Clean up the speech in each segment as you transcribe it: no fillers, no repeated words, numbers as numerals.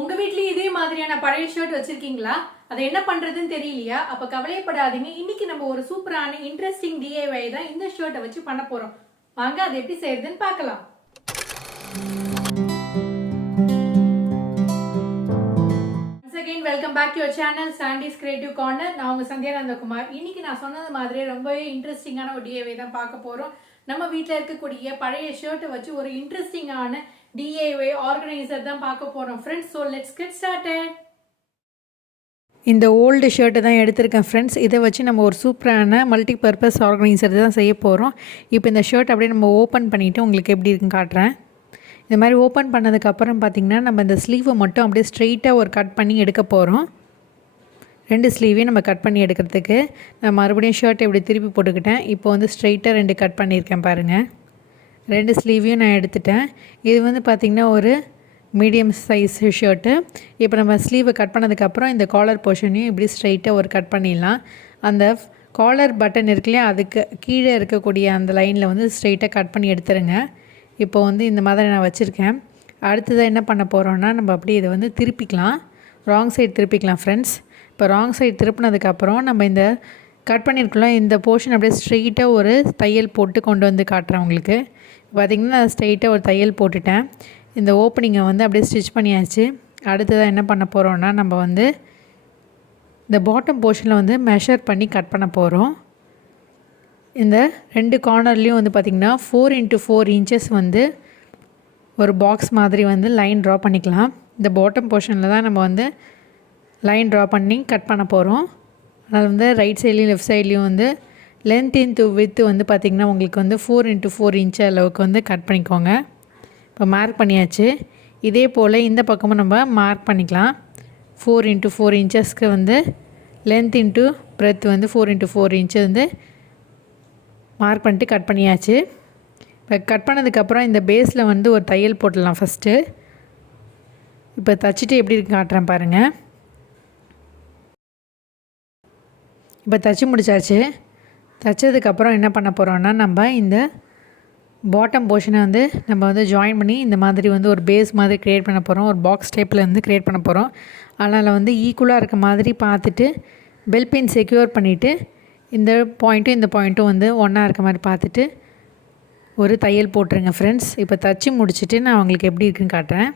உங்க வீட்லயும் இதே மாதிரியான பழைய ஷர்ட் வச்சிருக்கீங்களா? அதை என்ன பண்றதுன்னு தெரியலையா? அப்ப கவலைப்படாதீங்க. இன்னைக்கு நம்ம ஒரு சூப்பரான இன்ட்ரெஸ்டிங் DIY தான் இந்த ஷர்ட்டை வச்சு பண்ண போறோம். வாங்க அதை எப்படி செய்யறதுன்னு பார்க்கலாம். Once again, welcome back to your channel Sandy's Creative Corner. நான் உங்க சந்தியா நந்தகுமார். இன்னைக்கு நான் சொன்னது மாதிரி ரொம்பவே இன்ட்ரெஸ்டிங்கான ஒரு DIY தான் பார்க்க போறோம். நம்ம வீட்டில் இருக்கக்கூடிய பழைய ஷர்ட்டை வச்சு ஒரு இன்ட்ரெஸ்டிங்கான DIY ஆர்கனைசர் தான் பார்க்க போகிறோம் friends. So let's get started. இந்த ஓல்டு ஷர்ட்டை தான் எடுத்திருக்கேன் ஃப்ரெண்ட்ஸ். இதை வச்சு நம்ம ஒரு சூப்பரான மல்டி பர்பஸ் ஆர்கனைசர் தான் செய்ய போகிறோம். இப்போ இந்த ஷர்ட் அப்படியே நம்ம ஓப்பன் பண்ணிவிட்டு உங்களுக்கு எப்படி இருக்குன்னு காட்டுறேன். இந்த மாதிரி ஓப்பன் பண்ணதுக்கப்புறம் பார்த்திங்கன்னா நம்ம இந்த ஸ்லீவை மட்டும் அப்படியே ஸ்ட்ரெயிட்டாக ஒரு கட் பண்ணி எடுக்க போகிறோம். ரெண்டு ஸ்லீவையும் நம்ம கட் பண்ணி எடுக்கிறதுக்கு நான் மறுபடியும் ஷர்ட்டை இப்படி திருப்பி போட்டுக்கிட்டேன். இப்போ வந்து ஸ்ட்ரெயிட்டாக ரெண்டு கட் பண்ணியிருக்கேன் பாருங்கள். ரெண்டு ஸ்லீவையும் நான் எடுத்துட்டேன். இது வந்து பார்த்திங்கன்னா ஒரு மீடியம் சைஸ் ஷர்ட்டு. இப்போ நம்ம ஸ்லீவை கட் பண்ணதுக்கப்புறம் இந்த காலர் போர்ஷனையும் இப்படி ஸ்ட்ரைட்டாக ஒரு கட் பண்ணிடலாம். அந்த காலர் பட்டன் இருக்குல்லையா, அதுக்கு கீழே இருக்கக்கூடிய அந்த லைனில் வந்து ஸ்ட்ரைட்டாக கட் பண்ணி எடுத்துருங்க. இப்போ வந்து இந்த மாதிரி நான் வச்சுருக்கேன். அடுத்ததாக என்ன பண்ண போகிறோன்னா நம்ம அப்படியே இதை வந்து திருப்பிக்கலாம். ராங் சைடு திருப்பிக்கலாம் ஃப்ரெண்ட்ஸ். இப்போ ராங் சைடு திருப்பினதுக்கப்புறம் நம்ம இந்த கட் பண்ணியிருக்கலாம் இந்த போர்ஷன் அப்படியே ஸ்ட்ரெயிட்டாக ஒரு தையல் போட்டு கொண்டு வந்து காட்டுறேன் உங்களுக்கு. பார்த்திங்கன்னா நான் ஸ்ட்ரெயிட்டாக ஒரு தையல் போட்டுட்டேன். இந்த ஓப்பனிங்கை வந்து அப்படியே ஸ்டிச் பண்ணியாச்சு. அடுத்ததாக என்ன பண்ண போகிறோன்னா நம்ம வந்து இந்த பாட்டம் போர்ஷனில் வந்து மெஷர் பண்ணி கட் பண்ண போகிறோம். இந்த ரெண்டு கார்னர்லேயும் வந்து பார்த்திங்கன்னா 4x4 இன்ச்சஸ் வந்து ஒரு பாக்ஸ் மாதிரி வந்து லைன் ட்ரா பண்ணிக்கலாம். இந்த பாட்டம் போர்ஷனில் தான் நம்ம வந்து லைன் ட்ரா பண்ணி கட் பண்ண போகிறோம். அதனால் வந்து ரைட் சைட்லேயும் லெஃப்ட் சைட்லேயும் வந்து லென்த் இன்ட்டு வித்து வந்து பார்த்திங்கன்னா உங்களுக்கு வந்து 4x4 இன்ச் அளவுக்கு வந்து கட் பண்ணிக்கோங்க. இப்போ மார்க் பண்ணியாச்சு. இதே போல் இந்த பக்கமும் நம்ம மார்க் பண்ணிக்கலாம். 4x4 இன்ச்சஸ்க்கு வந்து லென்த் இன்ட்டு பிரெத் வந்து 4x4 இன்ச்சு வந்து மார்க் பண்ணிட்டு கட் பண்ணியாச்சு. இப்போ கட் பண்ணதுக்கப்புறம் இந்த பேஸில் வந்து ஒரு தையல் போட்டுடலாம் ஃபஸ்ட்டு. இப்போ தைச்சிட்டு எப்படி இருக்கு காட்டுறேன் பாருங்கள். இப்போ தைச்சி முடிச்சாச்சு. தைச்சதுக்கப்புறம் என்ன பண்ண போகிறோன்னா நம்ம இந்த பாட்டம் போர்ஷனை வந்து நம்ம வந்து ஜாயின் பண்ணி இந்த மாதிரி வந்து ஒரு பேஸ் மாதிரி க்ரியேட் பண்ண போகிறோம். ஒரு பாக்ஸ் டைப்பில் வந்து க்ரியேட் பண்ண போகிறோம். அதனால் வந்து ஈக்குவலாக இருக்க மாதிரி பார்த்துட்டு பெல் பின் செக்யூர் பண்ணிவிட்டு இந்த பாயிண்ட்டும் இந்த பாயிண்ட்டும் வந்து ஒன்றா இருக்க மாதிரி பார்த்துட்டு ஒரு தையல் போட்டுருங்க ஃப்ரெண்ட்ஸ். இப்போ தைச்சி முடிச்சுட்டு நான் உங்களுக்கு எப்படி இருக்குன்னு காட்டுறேன்.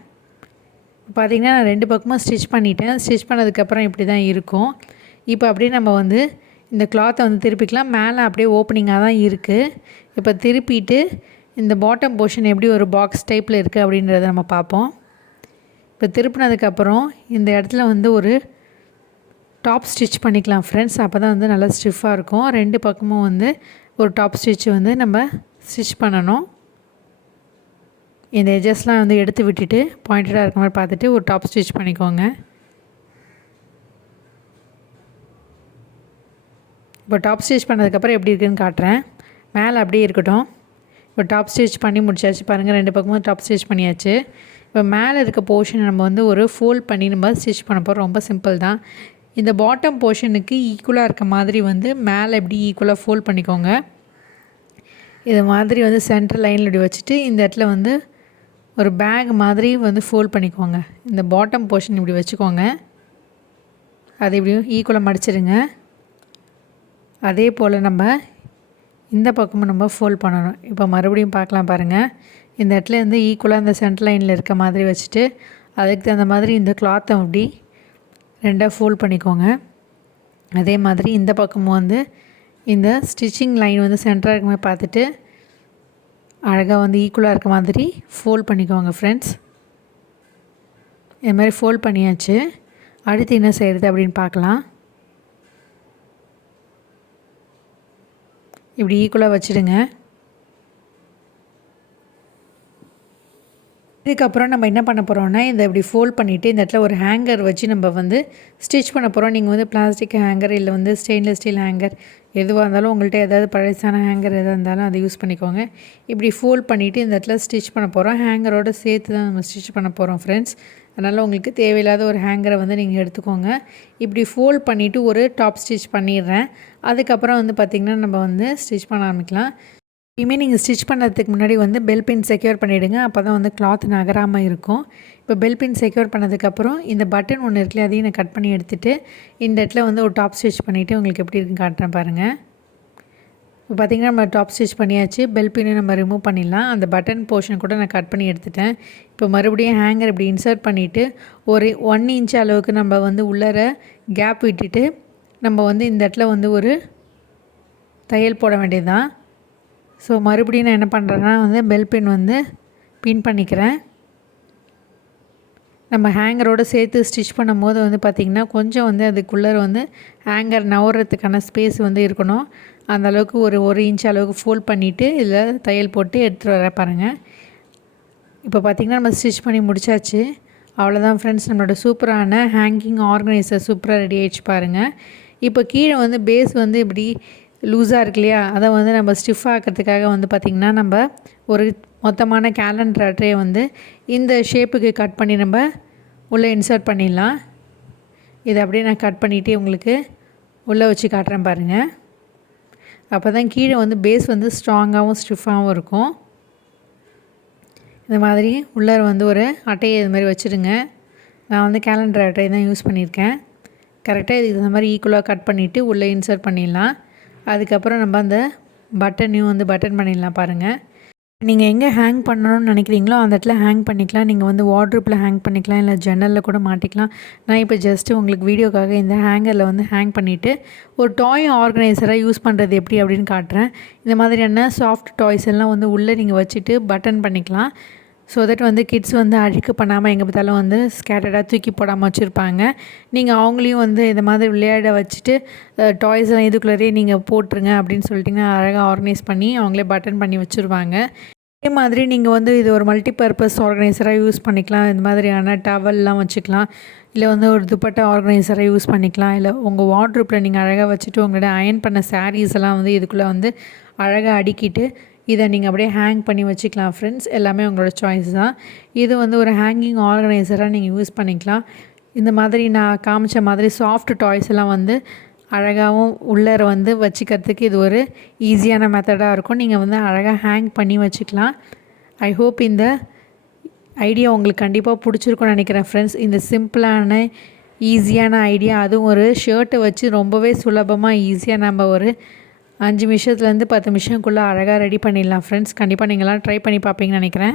பார்த்திங்கன்னா நான் ரெண்டு பக்கமும் ஸ்டிச் பண்ணிட்டேன். ஸ்டிச் பண்ணதுக்கப்புறம் இப்படி தான் இருக்கும். இப்போ அப்படியே நம்ம வந்து இந்த கிளாத்தை வந்து திருப்பிக்கலாம். மேலே அப்படியே ஓப்பனிங்காக தான் இருக்குது. இப்போ திருப்பிட்டு இந்த பாட்டம் போர்ஷன் எப்படி ஒரு பாக்ஸ் டைப்பில் இருக்குது அப்படின்றத நம்ம பார்ப்போம். இப்போ திருப்பினதுக்கப்புறம் இந்த இடத்துல வந்து ஒரு டாப் ஸ்டிச் பண்ணிக்கலாம் ஃப்ரெண்ட்ஸ். அப்போ தான் வந்து நல்லா ஸ்டிஃபாக இருக்கும். ரெண்டு பக்கமும் வந்து ஒரு டாப் ஸ்டிச் வந்து நம்ம ஸ்டிச் பண்ணணும். இந்த எஜஸ்லாம் வந்து எடுத்து விட்டுட்டு பாயிண்டடாக இருக்க மாதிரி பார்த்துட்டு ஒரு டாப் ஸ்டிச் பண்ணிக்கோங்க. இப்போ டாப் ஸ்டிச் பண்ணதுக்கப்புறம் எப்படி இருக்குதுன்னு காட்டுறேன். மேலே அப்படியே இருக்கட்டும். இப்போ டாப் ஸ்டிச் பண்ணி முடிச்சாச்சு பாருங்கள். ரெண்டு பக்கமும் டாப் ஸ்டிச் பண்ணியாச்சு. இப்போ மேலே இருக்க போர்ஷனை நம்ம வந்து ஒரு ஃபோல்ட் பண்ணி நம்ம ஸ்டிச் பண்ண போகிறோம். ரொம்ப சிம்பிள் தான். இந்த பாட்டம் போர்ஷனுக்கு ஈக்குவலாக இருக்க மாதிரி வந்து மேலே எப்படி ஈக்குவலாக ஃபோல்ட் பண்ணிக்கோங்க. இது மாதிரி வந்து சென்டர் லைனில் இப்படி வச்சுட்டு இந்த இடத்துல வந்து ஒரு பேக் மாதிரி வந்து ஃபோல்ட் பண்ணிக்கோங்க. இந்த பாட்டம் போர்ஷன் இப்படி வச்சுக்கோங்க. அது இப்படியும் ஈக்குவலாக மடிச்சிடுங்க. அதே போல் நம்ம இந்த பக்கமும் நம்ம ஃபோல்ட் பண்ணணும். இப்போ மறுபடியும் பார்க்கலாம் பாருங்கள். இந்த இடத்துல வந்து ஈக்குவலாக இந்த சென்டர் லைனில் இருக்க மாதிரி வச்சுட்டு அதுக்கு தகுந்த மாதிரி இந்த கிளாத்தை அப்படி ரெண்டாக ஃபோல்ட் பண்ணிக்கோங்க. அதே மாதிரி இந்த பக்கமும் வந்து இந்த ஸ்டிச்சிங் லைன் வந்து சென்டராக இருக்க மாதிரி பார்த்துட்டு அழகாக வந்து ஈக்குவலாக இருக்க மாதிரி ஃபோல்ட் பண்ணிக்கோங்க ஃப்ரெண்ட்ஸ். இது மாதிரி ஃபோல்ட் பண்ணியாச்சு. அடுத்து என்ன செய்கிறது அப்படின்னு பார்க்கலாம். இப்படி ஈக்குவலாக வச்சுடுங்க. இதுக்கப்புறம் நம்ம என்ன பண்ண போகிறோம்னா இந்த இப்படி ஃபோல்ட் பண்ணிவிட்டு இந்த இடத்துல ஒரு ஹேங்கர் வச்சு நம்ம வந்து ஸ்டிச் பண்ண போகிறோம். நீங்கள் வந்து பிளாஸ்டிக் ஹேங்கர் இல்லை வந்து ஸ்டெயின்லெஸ் ஸ்டீல் ஹேங்கர் எதுவாக இருந்தாலும் உங்கள்கிட்ட ஏதாவது பழசான ஹேங்கர் எதாக இருந்தாலும் அதை யூஸ் பண்ணிக்கோங்க. இப்படி ஃபோல்ட் பண்ணிவிட்டு இந்த இடத்துல ஸ்டிச் பண்ண போகிறோம். ஹேங்கரோடு சேர்த்து தான் நம்ம ஸ்டிச் பண்ண போகிறோம் ஃப்ரெண்ட்ஸ். அதனால் உங்களுக்கு தேவையில்லாத ஒரு ஹேங்கரை வந்து நீங்கள் எடுத்துக்கோங்க. இப்படி ஃபோல்ட் பண்ணிவிட்டு ஒரு டாப் ஸ்டிச் பண்ணிடுறேன். அதுக்கப்புறம் வந்து பார்த்திங்கன்னா நம்ம வந்து ஸ்டிச் பண்ண ஆரம்பிக்கலாம். எப்பயுமே நீங்கள் ஸ்டிச் பண்ணுறதுக்கு முன்னாடி வந்து பெல் பின் செக்யூர் பண்ணிவிடுங்க. அப்போ தான் வந்து கிளாத் நகராமல் இருக்கும். இப்போ பெல் பின் செக்யூர் பண்ணதுக்கப்புறம் இந்த பட்டன் ஒன்று இருக்குல்ல, அதையும் நான் கட் பண்ணி எடுத்துகிட்டு இந்த இடத்துல வந்து ஒரு டாப் ஸ்டிச் பண்ணிவிட்டு உங்களுக்கு எப்படி இருக்குன்னு காட்டுறேன் பாருங்கள். இப்போ பார்த்திங்கன்னா நம்ம டாப் ஸ்டிச் பண்ணியாச்சு. பெல் பின்னை நம்ம ரிமூவ் பண்ணிடலாம். அந்த பட்டன் போர்ஷன் கூட நான் கட் பண்ணி எடுத்துட்டேன். இப்போ மறுபடியும் ஹேங்கர் இப்படி இன்சர்ட் பண்ணிவிட்டு ஒரு 1 இன்ச் அளவுக்கு நம்ம வந்து உள்ளர கேப் விட்டுட்டு நம்ம வந்து இந்த இடத்துல வந்து ஒரு தையல் போட வேண்டியது தான். ஸோ மறுபடியும் நான் என்ன பண்ணுறேன்னா வந்து பெல் பின் வந்து பின் பண்ணிக்கிறேன். நம்ம ஹேங்கரோடு சேர்த்து ஸ்டிச் பண்ணும்போது வந்து பார்த்திங்கன்னா கொஞ்சம் வந்து அதுக்குள்ளே வந்து ஹேங்கர் நவுறதுக்கான ஸ்பேஸ் வந்து இருக்கணும். அந்தளவுக்கு ஒரு இன்ச் அளவுக்கு ஃபோல்ட் பண்ணிவிட்டு இதில் தையல் போட்டு எடுத்துகிட்டு வர பாருங்கள். இப்போ பார்த்திங்கன்னா நம்ம ஸ்டிச் பண்ணி முடிச்சாச்சு. அவ்வளோதான் ஃப்ரெண்ட்ஸ், நம்மளோட சூப்பரான ஹேங்கிங் ஆர்கனைசர் சூப்பராக ரெடி ஆகிடுச்சு பாருங்கள். இப்போ கீழே வந்து பேஸ் வந்து இப்படி லூஸாக இருக்கு இல்லையா, அதை வந்து நம்ம ஸ்டிஃப் ஆக்கிறதுக்காக வந்து பார்த்திங்கன்னா நம்ம ஒரு மொத்தமான கேலண்டர் அட்டையை வந்து இந்த ஷேப்புக்கு கட் பண்ணி நம்ம உள்ளே இன்சர்ட் பண்ணிடலாம். இதை அப்படியே நான் கட் பண்ணிவிட்டு உங்களுக்கு உள்ளே வச்சு காட்டுறேன் பாருங்கள். அப்போ தான் கீழே வந்து பேஸ் வந்து ஸ்ட்ராங்காகவும் ஸ்டிஃபாகவும் இருக்கும். இந்த மாதிரி உள்ளே வந்து ஒரு அட்டையை இது மாதிரி வச்சுருங்க. நான் வந்து கேலண்டர் அட்டையை தான் யூஸ் பண்ணியிருக்கேன். கரெக்டாக இதுக்கு இந்த மாதிரி ஈக்குவலாக கட் பண்ணிவிட்டு உள்ளே இன்சர்ட் பண்ணிடலாம். அதுக்கப்புறம் நம்ம அந்த பட்டனையும் வந்து பட்டன் பண்ணிடலாம் பாருங்கள். நீங்கள் எங்கே ஹேங் பண்ணணும்னு நினைக்கிறீங்களோ அந்த இடத்துல ஹேங் பண்ணிக்கலாம். நீங்கள் வந்து வார்ட்ரோப்பில் ஹேங் பண்ணிக்கலாம், இல்லை ஜன்னலில் கூட மாட்டிக்கலாம். நான் இப்போ ஜஸ்ட்டு உங்களுக்கு வீடியோக்காக இந்த ஹேங்கரில் வந்து ஹேங் பண்ணிவிட்டு ஒரு டாய் ஆர்கனைசராக யூஸ் பண்ணுறது எப்படி அப்படின்னு காட்டுறேன். இந்த மாதிரியான சாஃப்ட் டாய்ஸ் எல்லாம் வந்து உள்ளே நீங்கள் வச்சுட்டு பட்டன் பண்ணிக்கலாம். ஸோ தட் வந்து கிட்ஸ் வந்து அழுக்கு பண்ணாமல் எங்கே பார்த்தாலும் வந்து ஸ்கேட்டர்டாக தூக்கி போடாமல் வச்சுருப்பாங்க. நீங்கள் அவங்களையும் வந்து இந்த மாதிரி விளையாட வச்சுட்டு டாய்ஸ்லாம் இதுக்குள்ளே நீங்கள் போட்டுருங்க அப்படின்னு சொல்லிட்டிங்கன்னா அழகாக ஆர்கனைஸ் பண்ணி அவங்களே பட்டன் பண்ணி வச்சுருவாங்க. அதே மாதிரி நீங்கள் வந்து இது ஒரு மல்டிபர்பஸ் ஆர்கனைசராக யூஸ் பண்ணிக்கலாம். இந்த மாதிரியான டவல்லாம் வச்சுக்கலாம், இல்லை வந்து ஒரு துப்பட்டா ஆர்கனைசராக யூஸ் பண்ணிக்கலாம். இல்லை உங்கள் வார்ட்ரோப்பில் நீங்கள் அழகாக வச்சுட்டு உங்களோட அயன் பண்ண சாரீஸ் எல்லாம் வந்து இதுக்குள்ளே வந்து அழகாக அடுக்கிட்டு இதை நீங்கள் அப்படியே ஹேங் பண்ணி வச்சுக்கலாம் ஃப்ரெண்ட்ஸ். எல்லாமே உங்களோட சாய்ஸ் தான். இது வந்து ஒரு ஹேங்கிங் ஆர்கனைசராக நீங்கள் யூஸ் பண்ணிக்கலாம். இந்த மாதிரி நான் காமிச்ச மாதிரி சாஃப்ட் டாய்ஸ் எல்லாம் வந்து அழகாகவும் உள்ளர வந்து வச்சுக்கிறதுக்கு இது ஒரு ஈஸியான மெத்தடாக இருக்கும். நீங்கள் வந்து அழகாக ஹேங் பண்ணி வச்சுக்கலாம். ஐ ஹோப் இந்த ஐடியா உங்களுக்கு கண்டிப்பாக பிடிச்சிருக்குன்னு நினைக்கிறேன் ஃப்ரெண்ட்ஸ். இந்த சிம்பிளான ஈஸியான ஐடியா, அதுவும் ஒரு ஷர்ட்டை வச்சு ரொம்பவே சுலபமாக ஈஸியாக நம்ம ஒரு 5 நிமிஷத்துலேருந்து 10 நிமிஷம்குள்ளே அழகாக ரெடி பண்ணிடலாம் ஃப்ரெண்ட்ஸ். கண்டிப்பாக நீங்களாம் ட்ரை பண்ணி பார்ப்பீங்கன்னு நினைக்கிறேன்.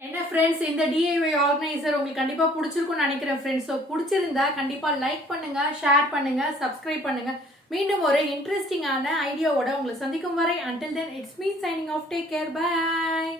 என்ன ஃப்ரெண்ட்ஸ், இந்த DIY ஆர்கனைசர் உங்களுக்கு கண்டிப்பாக பிடிச்சிருக்கும்னு நினைக்கிறேன் ஃப்ரெண்ட்ஸ். ஸோ பிடிச்சிருந்தா கண்டிப்பாக லைக் பண்ணுங்கள், ஷேர் பண்ணுங்கள், சப்ஸ்கிரைப் பண்ணுங்கள். மீண்டும் ஒரு இன்ட்ரெஸ்டிங்கான ஐடியாவோட உங்களை சந்திக்கும் வரை until then it's me signing off. Take care. Bye.